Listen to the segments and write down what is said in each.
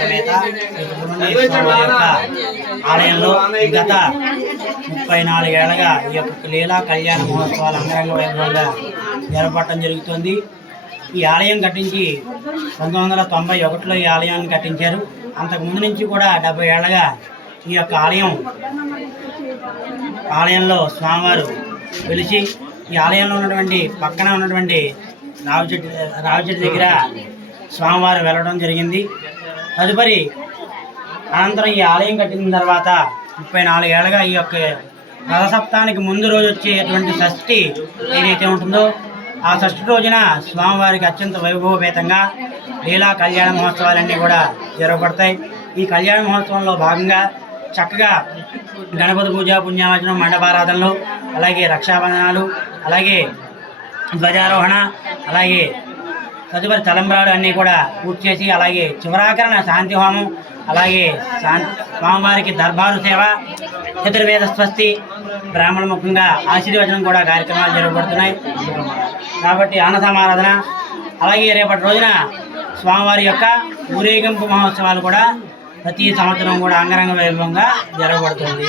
సమేత ఆలయంలో గత 34 ఏళ్లుగా ఈ యొక్క లీలా కళ్యాణ మహోత్సవాలు అంగరంగ వైభవంగా జరపడం జరుగుతుంది. ఈ ఆలయం కట్టించి 1991లో ఈ ఆలయాన్ని కట్టించారు. అంతకుముందు నుంచి కూడా 70 ఏళ్లుగా ఈ యొక్క ఆలయంలో స్వామివారు పిలిచి ఈ ఆలయంలో ఉన్నటువంటి పక్కన ఉన్నటువంటి రావి చెట్టు దగ్గర స్వామివారు వెళ్ళడం జరిగింది. తదుపరి అనంతరం ఈ ఆలయం కట్టిన తర్వాత 34 ఏళ్లుగా ఈ యొక్క రథసప్తానికి ముందు రోజు వచ్చేటువంటి షష్ఠి ఏదైతే ఉంటుందో ఆ షష్ఠి రోజున స్వామివారికి అత్యంత వైభవపేతంగా లీలా కళ్యాణ మహోత్సవాలన్నీ కూడా జరగబడతాయి. ఈ కళ్యాణ మహోత్సవంలో భాగంగా చక్కగా గణపతి పూజ, పుణ్యావచనం, మండపారాధనలు, అలాగే రక్షాబంధనాలు, అలాగే ధ్వజారోహణ, అలాగే తదుపరి తలంబ్రాలు అన్నీ కూడా పూర్తి చేసి అలాగే చివరాకరణ శాంతి హోమం, అలాగే స్వామివారికి దర్బారు సేవ, చతుర్వేద స్వస్తి, బ్రాహ్మణ ముఖంగా ఆశీర్వచనం కూడా కార్యక్రమాలు జరగబడుతున్నాయి. కాబట్టి అన్న సమారాధన, అలాగే రేపటి రోజున స్వామివారి యొక్క ఊరేగింపు మహోత్సవాలు కూడా ప్రతి సంవత్సరం కూడా అంగరంగ వైభవంగా జరగబడుతుంది.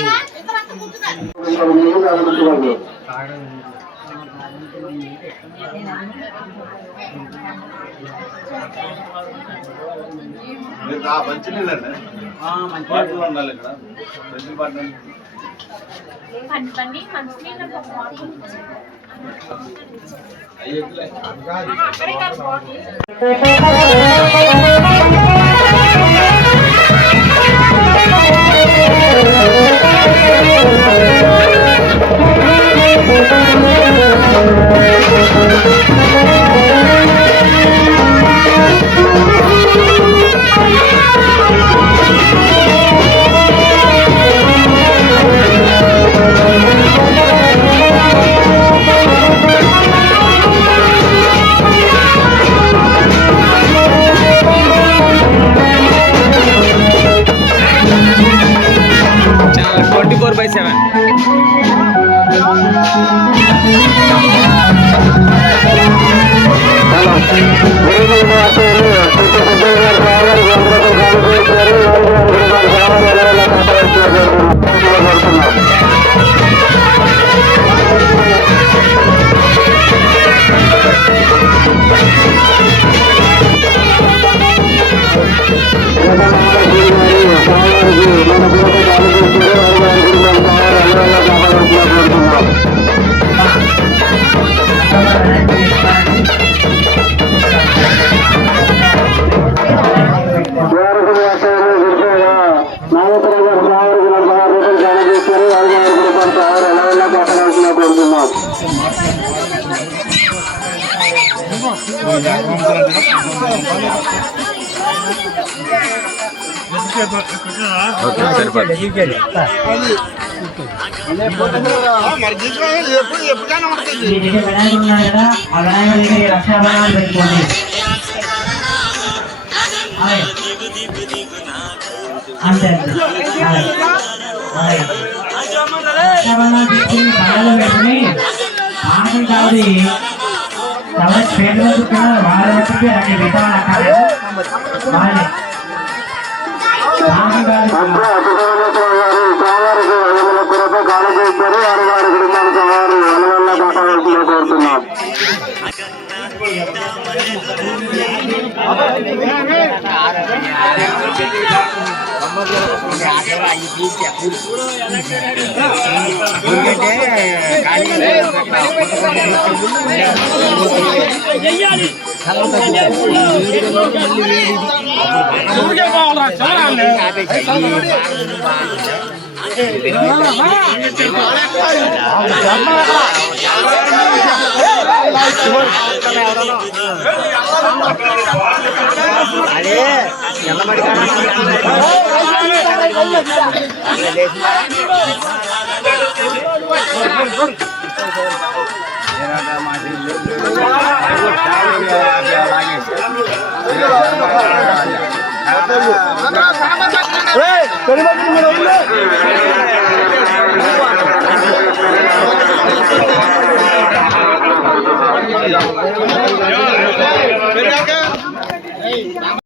Hey,